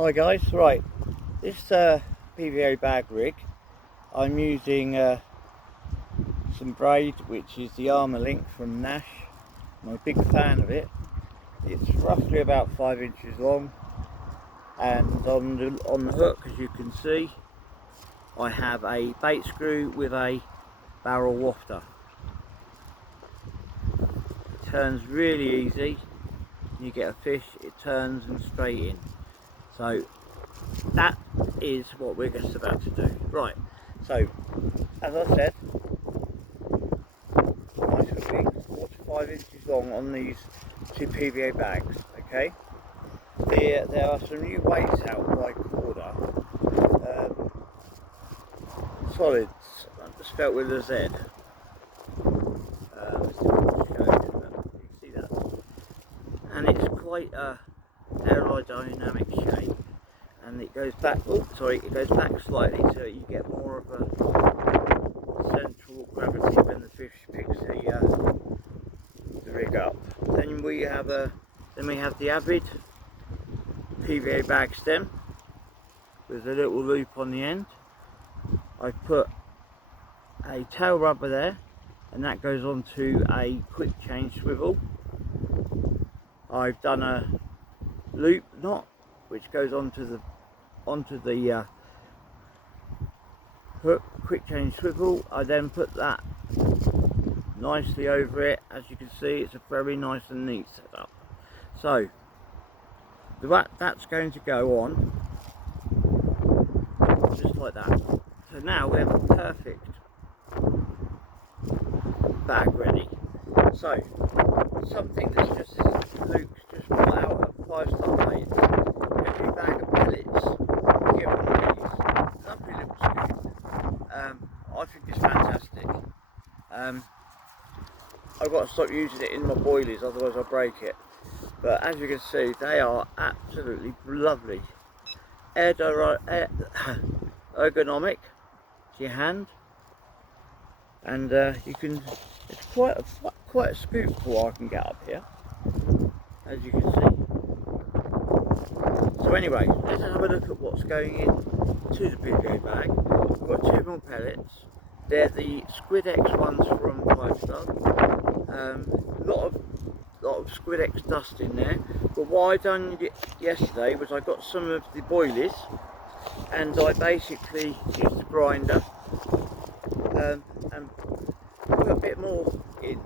Hi guys, right, this PVA bag rig, I'm using some braid, which is the Armour Link from Nash. I'm a big fan of it. It's roughly about 5 inches long, and on the hook, as you can see, I have a bait screw with a barrel wafter. It turns really easy. You get a fish, it turns and straight in. So that is what we're just about to do. Right, so as I said, nice and big, 4 to 5 inches long on these two PVA bags. Okay, there are some new weights out by Corda, solids, spelt with a Z. You see that, and it's quite a aerodynamic shape, and it goes back. Oh, sorry, it goes back slightly, so you get more of a central gravity when the fish picks the rig up. Then we have the Avid PVA bag stem with a little loop on the end. I've put a tail rubber there, and that goes onto a quick change swivel. I've done a loop knot which goes onto the hook quick change swivel. I then put that nicely over it. As you can see, it's a very nice and neat setup. So that's going to go on just like that. So now we have a perfect bag ready. So something that's just Luke's just brought out at 5-star mates. Every bag of pellets you get one of these lovely little scoop. I think it's fantastic. I've got to stop using it in my boilies, otherwise I'll break it. But as you can see, they are absolutely lovely. Ergonomic to your hand, and you can. It's quite a scoop for what I can get up here, as you can see. So anyway, let's have a look at what's going in to the PVA bag. We've got 2 more pellets. They're the Squid X ones from 5-star. Lot of Squid X dust in there. But what I done yesterday was I got some of the boilies, and I basically used the grinder and put a bit more in.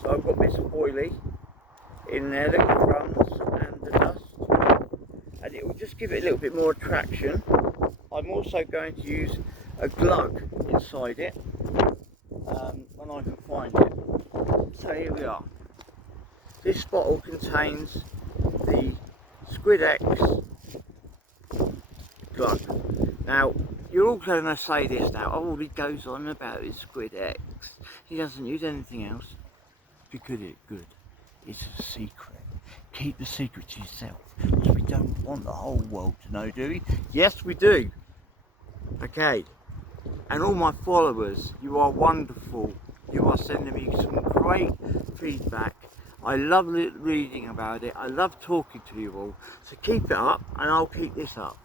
So I've got bits of boilie in there, little crumbs and the dust, and it will just give it a little bit more attraction. I'm also going to use a glug inside it when I can find it. So here we are. This bottle contains the Squid X glug. Now, you're all going to say this now, oh, he goes on about his Squid X. He doesn't use anything else. Because it's good. It's a secret. Keep the secret to yourself. Because we don't want the whole world to know, do we? Yes, we do. Okay. And all my followers, you are wonderful. You are sending me some great feedback. I love reading about it. I love talking to you all. So keep it up, and I'll keep this up.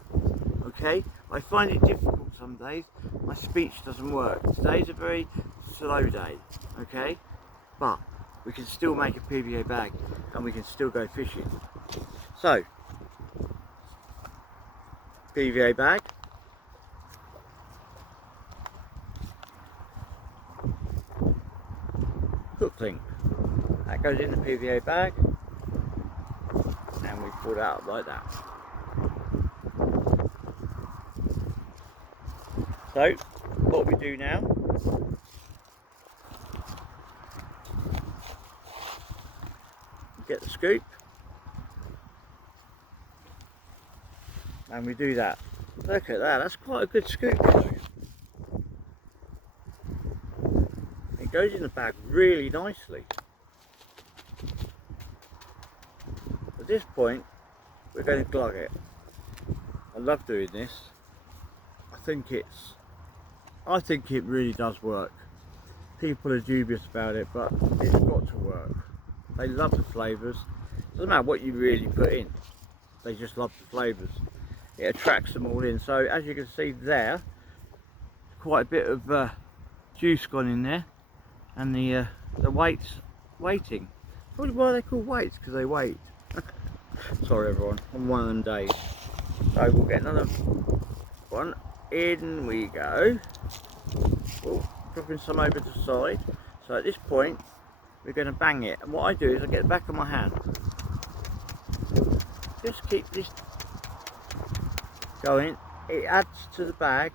Okay? I find it difficult some days. My speech doesn't work. Today's a very slow day. Okay? But we can still make a PVA bag, and we can still go fishing. So, PVA bag. Hook link. That goes in the PVA bag, and we pull it out like that. So, what we do now, get the scoop, and we do that. Look at that, that's quite a good scoop though. It goes in the bag really nicely. At this point, we're going to glug it. I love doing this. I think it really does work. People are dubious about it, but it's got to work. They love the flavours. Doesn't matter what you really put in. They just love the flavours. it attracts them all in. So as you can see there, quite a bit of juice gone in there, and the weight's waiting. Probably why they call weights, because they wait. Sorry everyone, on one of them days. So we'll get another one. In we go. Oh, dropping some over the side. So at this point we're going to bang it, and what I do is I get the back of my hand, just keep this going. It adds to the bag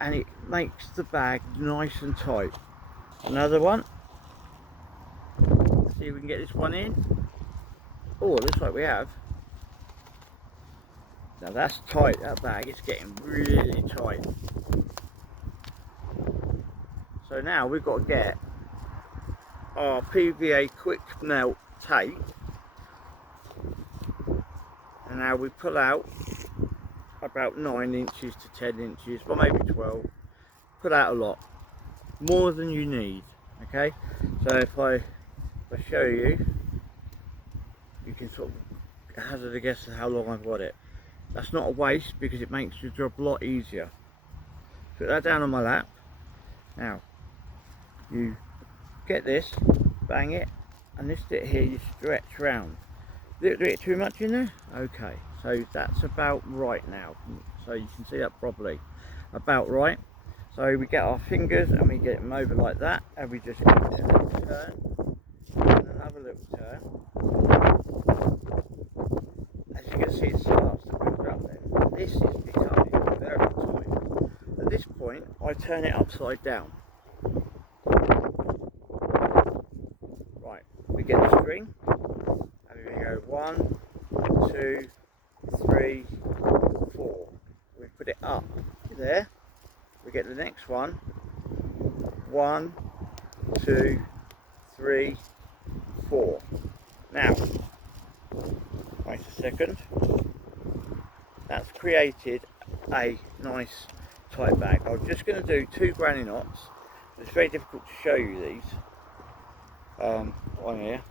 and it makes the bag nice and tight. Another one. See if we can get this one in. Oh, it looks like we have. Now that's tight, that bag is getting really tight. So now we've got to get our PVA quick melt tape, and now we pull out about 9 inches to 10 inches, well maybe 12. Put out a lot, more than you need. Okay, so if I show you, you can sort of hazard a guess at how long I've got it. That's not a waste because it makes your job a lot easier. Put that down on my lap. Now you get this, bang it, and this bit here you stretch round. Did it too much in there? Okay, so that's about right now. So you can see that properly. About right. So we get our fingers and we get them over like that, and we just give it a little turn, and another little turn. As you can see, it starts to build up then. This is becoming very tight. At this point, I turn it upside down. Right, we get the string, and we go 1, 2, 3, 4. We put it up there. We get the next one. 1, 2, 3, 4. Now, wait a second. That's created a nice tight bag. I'm just going to do 2 granny knots. It's very difficult to show you these on here.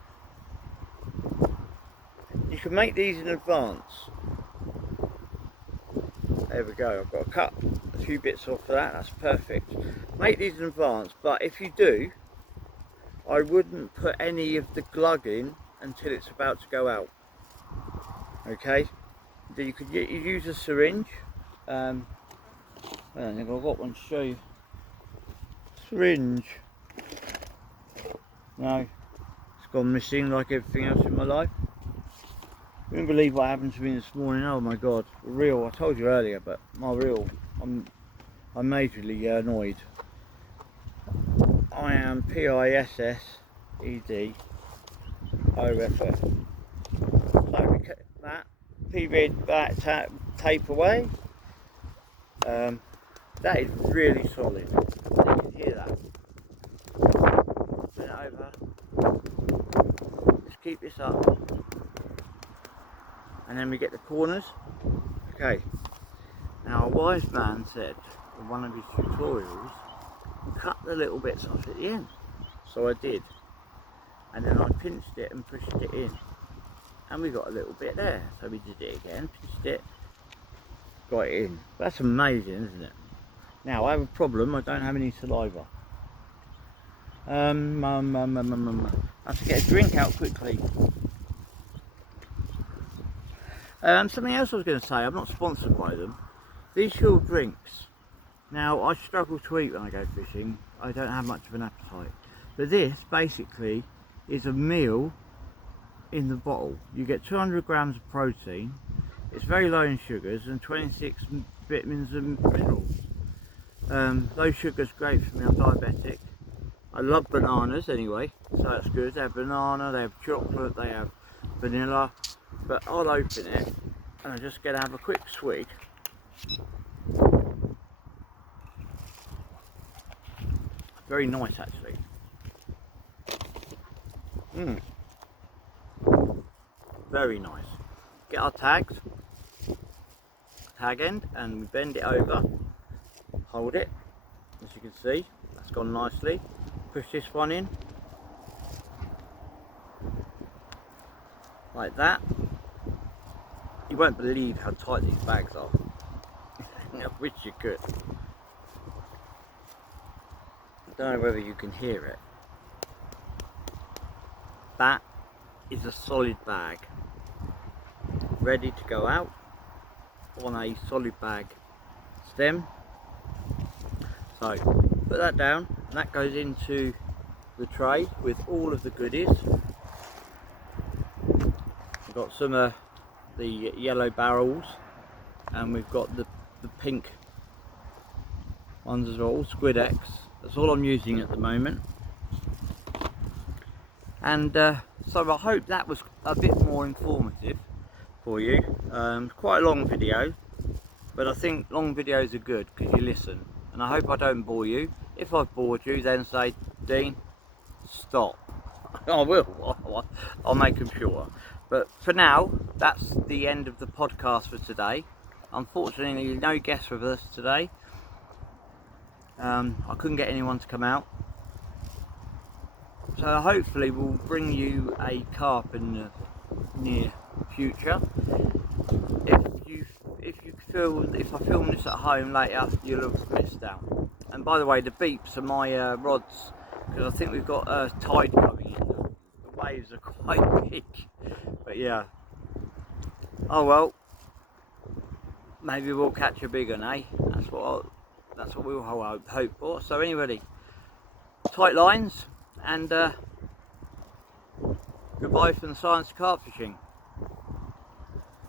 You can make these in advance. There we go. I've got to cut a few bits off of that. That's perfect. Make these in advance, but if you do, I wouldn't put any of the glug in until it's about to go out. Okay, then you could use a syringe. I don't think I've got one to show you. Syringe. No, it's gone missing like everything else in my life. You wouldn't believe what happened to me this morning. Oh my god, the reel, I told you earlier, but my reel, I'm majorly annoyed. I am PISSED OFF. So we cut that PVA tape away. That is really solid. You can hear that. Turn it over. Just keep this up. And then we get the corners. Okay. Now a wise man said in one of his tutorials, cut the little bits off at the end. So I did. And then I pinched it and pushed it in. And we got a little bit there. So we did it again, pinched it, got it in. That's amazing, isn't it? Now I have a problem, I don't have any saliva. I have to get a drink out quickly. Something else I was going to say, I'm not sponsored by them. These Shield drinks. Now I struggle to eat when I go fishing. I don't have much of an appetite. But this basically is a meal in the bottle. You get 200 grams of protein. It's very low in sugars and 26 vitamins and minerals. Low sugar's great for me, I'm diabetic. I love bananas anyway, so that's good. They have banana, they have chocolate, they have vanilla. But I'll open it and I'm just going to have a quick swig. Very nice actually. Very nice. Get our tags, tag end, and we bend it over. Hold it, as you can see, that's gone nicely. Push this one in, like that. You won't believe how tight these bags are. I wish you could. I don't know whether you can hear it. That is a solid bag, ready to go out on a solid bag stem. So put that down, and that goes into the tray with all of the goodies. We've got some of the yellow barrels, and we've got the pink ones as well, Squid X. That's all I'm using at the moment. And so I hope that was a bit more informative for you. Quite a long video, but I think long videos are good because you listen, and I hope I don't bore you. If I've bored you, then say, Dean, stop. I will. I'll make them shorter. But for now, that's the end of the podcast for today. Unfortunately, no guests with us today. I couldn't get anyone to come out. So hopefully we'll bring you a carp in the near future. If I film this at home later, you'll have missed out. And by the way, the beeps are my rods, because I think we've got a tide coming in. The waves are quite big. But yeah. Oh well. Maybe we'll catch a big one, eh? That's what we'll hope for. So anybody, tight lines, and goodbye from the science of carp fishing.